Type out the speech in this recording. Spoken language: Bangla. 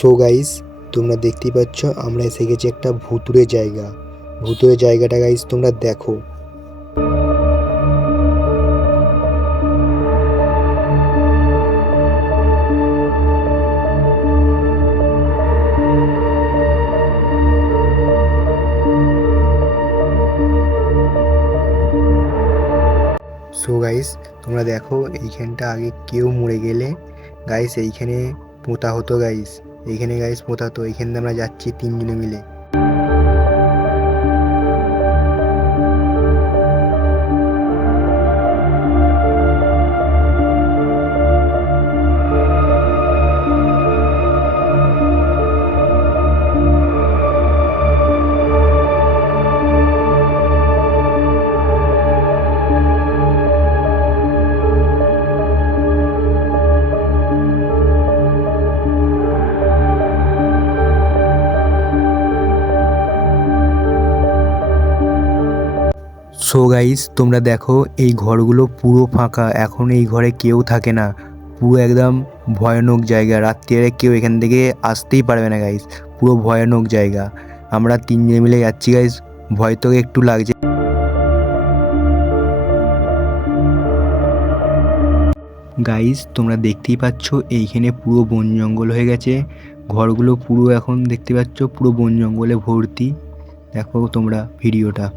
সো গাইস, তোমরা দেখতেই পাচ্ছ আমরা এসে গেছি একটা ভুতুড়ে জায়গা। ভুতুড়ে জায়গাটা গাইস তোমরা দেখো। সো গাইস, তোমরা দেখো এইখানটা আগে কেউ মরে গেলে গাইস এইখানে পোঁতা হতো গাইস। এইখানে গাইস পোঁতা হতো। এইখানে আমরা যাচ্ছি তিনজনে মিলে। সো গাইস, তোমরা দেখো এই ঘরগুলো পুরো ফাঁকা। এখন এই ঘরে কেউ থাকে না। পুরো একদম ভয়ানক জায়গা। রাত্রিরে কেউ এখান থেকে আসতেই পারবে না গাইস। পুরো ভয়ানক জায়গা। আমরা তিনজনে মিলে যাচ্ছি গাইস। ভয় তো একটু লাগছে গাইস। তোমরা দেখতেই পাচ্ছ এইখানে পুরো বন জঙ্গল হয়ে গেছে। ঘরগুলো পুরো এখন দেখতে পাচ্ছ পুরো বন জঙ্গলে ভর্তি। দেখো তোমরা ভিডিওটা।